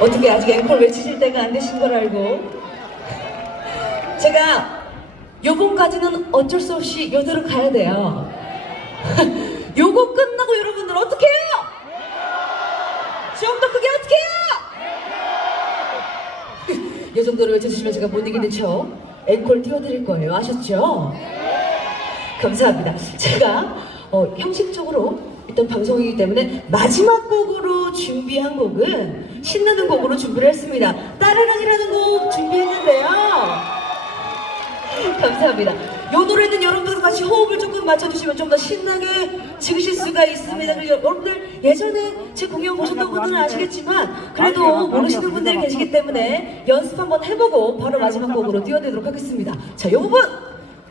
어떻게 아직 앵콜 외치실 때가 안 되신 걸 알고 제가 요번까지는 어쩔 수 없이 이대로 가야 돼요. 요거 끝나고 여러분들 어떻게 해요? 좀 더 크게 어떻게 해요? 이 정도로 외쳐주시면 제가 못 이기는 척 앵콜 띄워드릴 거예요. 아셨죠? 감사합니다. 제가 어, 형식적으로 일단 방송이기 때문에 마지막 곡으로 준비한 곡은 신나는 곡으로 준비를 했습니다. 따르릉이라는 곡 준비했는데요. 감사합니다. 이 노래는 여러분들 같이 호흡을 조금 맞춰주시면 좀 더 신나게 즐기실 수가 있습니다. 여러분들 예전에 제 공연 보셨던 분들은 아시겠지만 그래도 모르시는 분들이 계시기 때문에 연습 한번 해보고 바로 마지막 곡으로 띄워드리도록 하겠습니다. 자, 이 부분!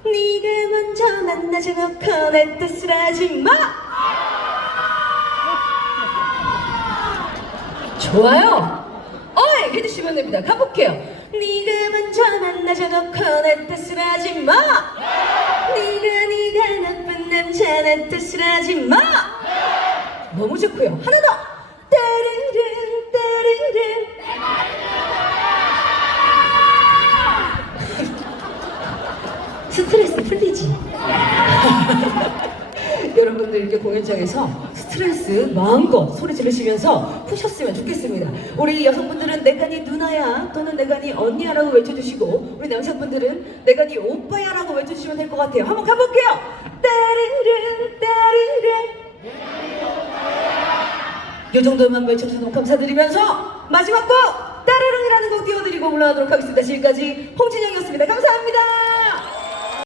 네가 먼저 만나지 놓고 내 뜻을 하지 마! 좋아요. 어이 해주시면 됩니다. 가볼게요. 네가 먼저 만나지 놓고 내 뜻을 하지 마. 네가 네가 나쁜 남자 내 뜻을 하지 마. 너무 좋고요. 하나 더. 따르릉 따르릉. 스트레스 풀리지. 여러분들 이렇게 공연장에서 스트레스 마음껏 소리 지르시면서 푸셨으면 좋겠습니다. 우리 여성분들은 내가 네 누나야 또는 내가 네 언니야라고 외쳐주시고 우리 남성분들은 내가 네 오빠야라고 외쳐주시면 될 것 같아요. 한번 가볼게요. 따르릉 따르릉 이 정도만 외쳐주셔서 감사드리면서 마지막 곡 따르릉이라는 곡 띄워드리고 올라가도록 하겠습니다. 지금까지 홍진영이었습니다. 감사합니다.